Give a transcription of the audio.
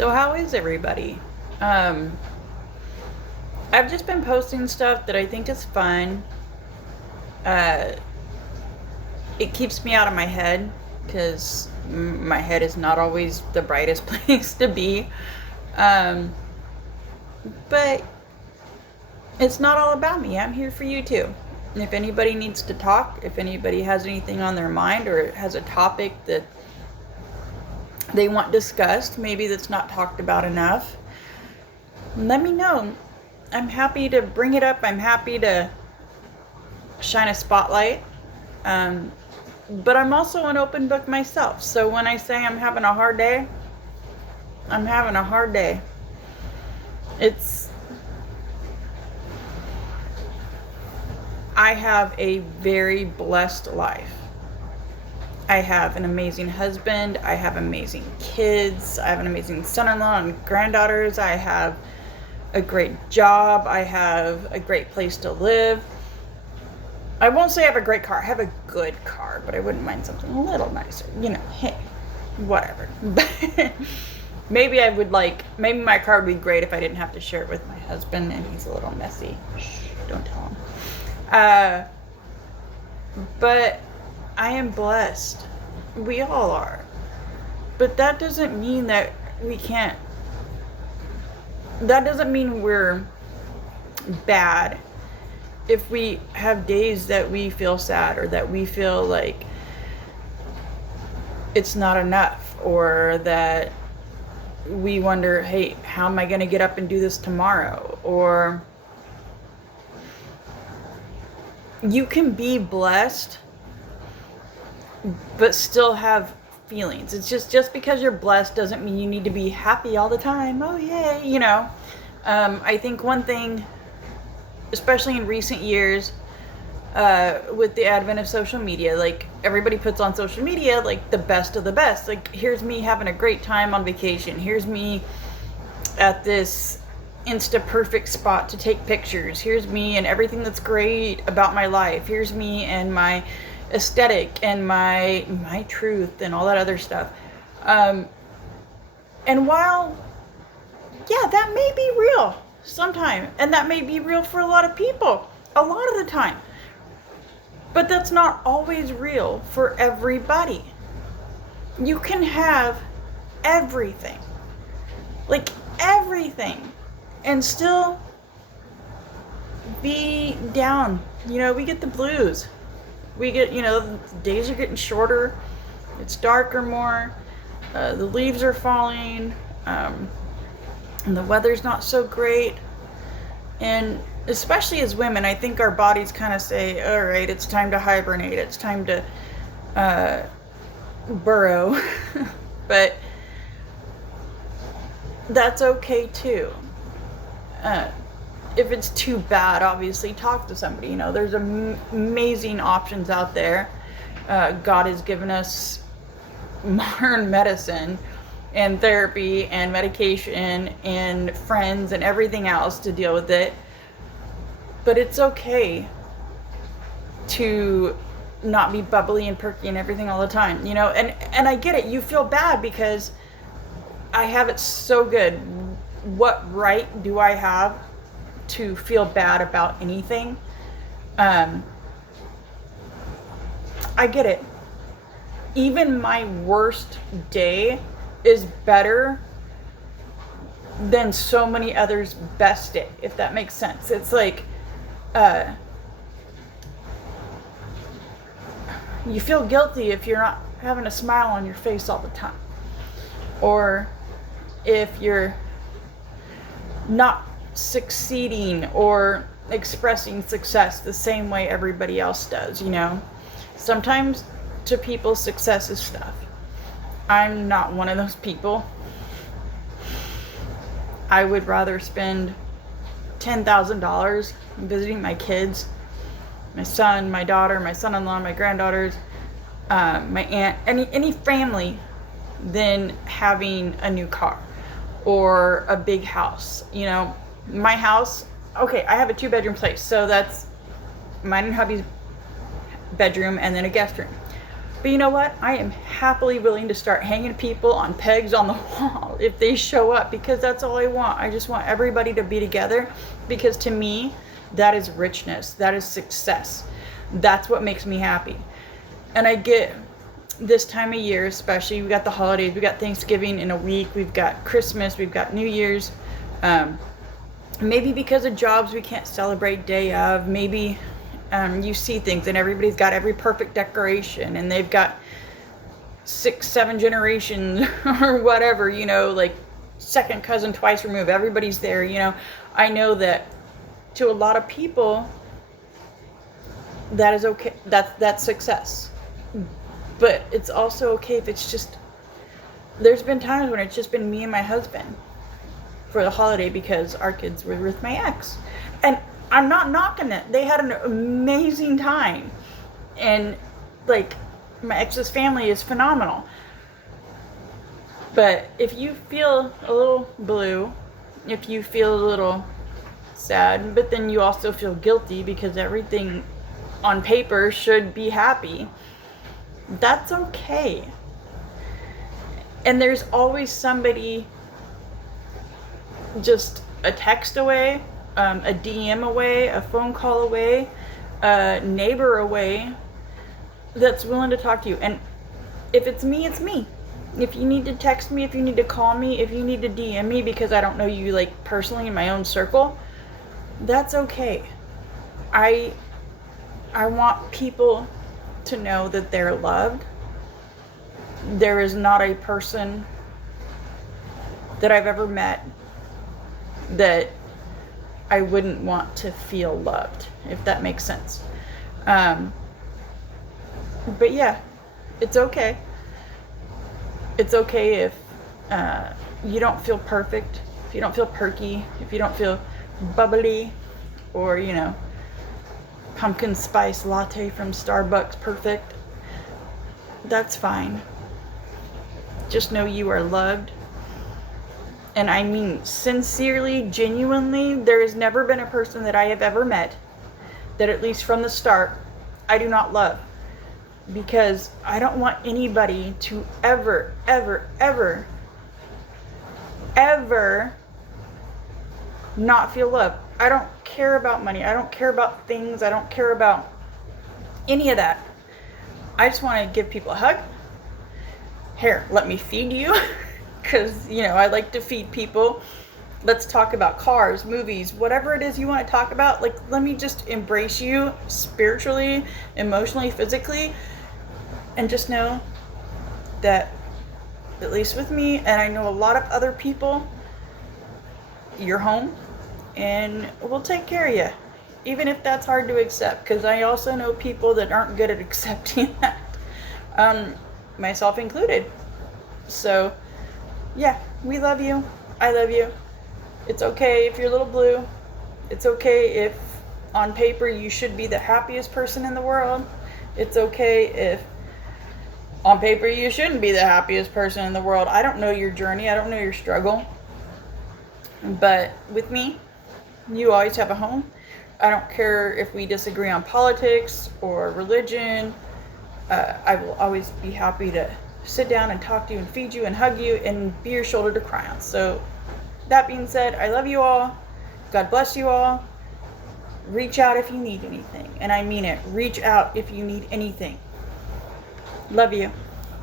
So how is everybody? Um, I've just been posting stuff that I think is fun. Uh, it keeps me out of my head because my head is not always the brightest place to be. Um, but it's not all about me. I'm here for you too. And if anybody needs to talk, if anybody has anything on their mind or has a topic that they want discussed, maybe that's not talked about enough, let me know. I'm happy to bring it up. I'm happy to shine a spotlight. Um, but I'm also an open book myself. So when I say I'm having a hard day, I'm having a hard day. It's, I have a very blessed life. I have an amazing husband. I have amazing kids. I have an amazing son-in-law and granddaughters. I have a great job. I have a great place to live. I won't say I have a great car. I have a good car, but I wouldn't mind something a little nicer. Hey, whatever. Maybe I would maybe my car would be great if I didn't have to share it with my husband, and he's a little messy. Shh, don't tell him. But I am blessed. We all are. But that doesn't mean that we can't. That doesn't mean we're bad if we have days that we feel sad or that we feel like it's not enough, or that we wonder, hey, how am I going to get up and do this tomorrow? Or you can be blessed but still have feelings. It's just because you're blessed doesn't mean you need to be happy all the time. Oh yay, I think one thing, especially in recent years, with the advent of social media, like everybody puts on social media like the best of the best. Like, here's me having a great time on vacation. Here's me at this insta perfect spot to take pictures. Here's me and everything that's great about my life. Here's me and my aesthetic and my truth and all that other stuff. And while, yeah, that may be real sometime, and that may be real for a lot of people a lot of the time, but that's not always real for everybody. You can have everything, like everything, and still be down. We get the blues. We get, the days are getting shorter. It's darker more. The leaves are falling. And the weather's not so great. And especially as women, I think our bodies kind of say, all right, it's time to hibernate. It's time to burrow. But that's okay too. If it's too bad, obviously talk to somebody. There's amazing options out there. God has given us modern medicine and therapy and medication and friends and everything else to deal with it. But it's okay to not be bubbly and perky and everything all the time, and I get it. You feel bad because I have it so good. What right do I have to feel bad about anything? I get it. Even my worst day is better than so many others' best day, if that makes sense. It's like, you feel guilty if you're not having a smile on your face all the time, or if you're not succeeding or expressing success the same way everybody else does. Sometimes to people, success is stuff. I'm not one of those people. I would rather spend $10,000 visiting my kids, my son, my daughter, my son-in-law, my granddaughters, my aunt, any family, than having a new car or a big house. My house, okay, I have a 2-bedroom place, so that's mine and hubby's bedroom and then a guest room. But you know what? I am happily willing to start hanging people on pegs on the wall if they show up, because that's all I want. I just want everybody to be together, because to me, that is richness. That is success. That's what makes me happy. And I get this time of year, especially, we got the holidays, we got Thanksgiving in a week, we've got Christmas, we've got New Year's. Maybe because of jobs we can't celebrate day of. Maybe you see things and everybody's got every perfect decoration and they've got 6-7 generations or whatever, you know, like second cousin twice removed, everybody's there, you know. I know that to a lot of people that is okay, that's success. But it's also okay if it's just, there's been times when it's just been me and my husband for the holiday because our kids were with my ex. And I'm not knocking it. They had an amazing time. And like, my ex's family is phenomenal. But if you feel a little blue, if you feel a little sad, but then you also feel guilty because everything on paper should be happy, that's okay. And there's always somebody just a text away, a DM away, a phone call away, a neighbor away that's willing to talk to you. And if it's me, it's me. If you need to text me, if you need to call me, if you need to DM me because I don't know you like personally in my own circle, that's okay. I want people to know that they're loved. There is not a person that I've ever met that I wouldn't want to feel loved, if that makes sense. But yeah, it's okay. It's okay if you don't feel perfect, if you don't feel perky, if you don't feel bubbly, or, you know, pumpkin spice latte from Starbucks perfect. That's fine. Just know you are loved. And I mean sincerely, genuinely, there has never been a person that I have ever met that, at least from the start, I do not love. Because I don't want anybody to ever, ever, ever, ever not feel loved. I don't care about money. I don't care about things. I don't care about any of that. I just want to give people a hug. Here, let me feed you. Because, you know, I like to feed people. Let's talk about cars, movies, whatever it is you want to talk about. Like, let me just embrace you spiritually, emotionally, physically. And just know that, at least with me, and I know a lot of other people, you're home. And we'll take care of you. Even if that's hard to accept. Because I also know people that aren't good at accepting that. Myself included. So, yeah, we love you. I love you. It's okay if you're a little blue. It's okay if on paper you should be the happiest person in the world. It's okay if on paper you shouldn't be the happiest person in the world. I don't know your journey. I don't know your struggle. But with me, you always have a home. I don't care if we disagree on politics or religion. I will always be happy to sit down and talk to you and feed you and hug you and be your shoulder to cry on. So that being said, I love you all. God bless you all. Reach out if you need anything. And I mean it. Reach out if you need anything. Love you.